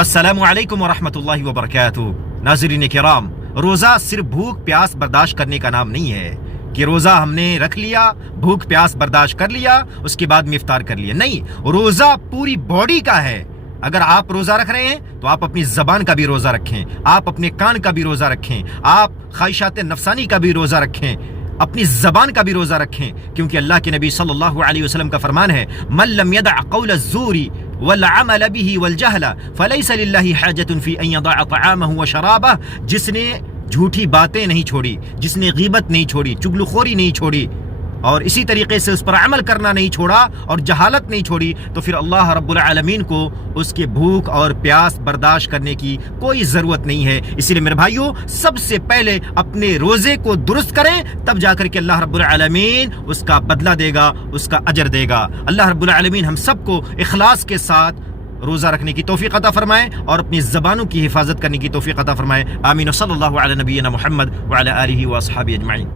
السلام علیکم ورحمۃ اللہ وبرکاتہ۔ ناظرین کرام، روزہ صرف بھوک پیاس برداشت کرنے کا نام نہیں ہے کہ روزہ ہم نے رکھ لیا، بھوک پیاس برداشت کر لیا، اس کے بعد میں افطار کر لیا۔ نہیں، روزہ پوری باڈی کا ہے۔ اگر آپ روزہ رکھ رہے ہیں تو آپ اپنی زبان کا بھی روزہ رکھیں، آپ اپنے کان کا بھی روزہ رکھیں، آپ خواہشات نفسانی کا بھی روزہ رکھیں، اپنی زبان کا بھی روزہ رکھیں، کیونکہ اللہ کے نبی صلی اللہ علیہ وسلم کا فرمان ہے، من لم يدع قول الزور والعمل به والجهل فليس لله حاجة في ان يضع طعامه وشرابه۔ جس نے جھوٹی باتیں نہیں چھوڑی، جس نے غیبت نہیں چھوڑی، چغلخوری نہیں چھوڑی، اور اسی طریقے سے اس پر عمل کرنا نہیں چھوڑا اور جہالت نہیں چھوڑی، تو پھر اللہ رب العالمین کو اس کے بھوک اور پیاس برداشت کرنے کی کوئی ضرورت نہیں ہے۔ اسی لیے میرے بھائیوں، سب سے پہلے اپنے روزے کو درست کریں، تب جا کر کے اللہ رب العالمین اس کا بدلہ دے گا، اس کا اجر دے گا۔ اللہ رب العالمین ہم سب کو اخلاص کے ساتھ روزہ رکھنے کی توفیق عطا فرمائے اور اپنی زبانوں کی حفاظت کرنے کی توفیق عطا فرمائے۔ آمین۔ صلی اللہ علی نبینا محمد وعلی آلہ واصحابہ اجمعین۔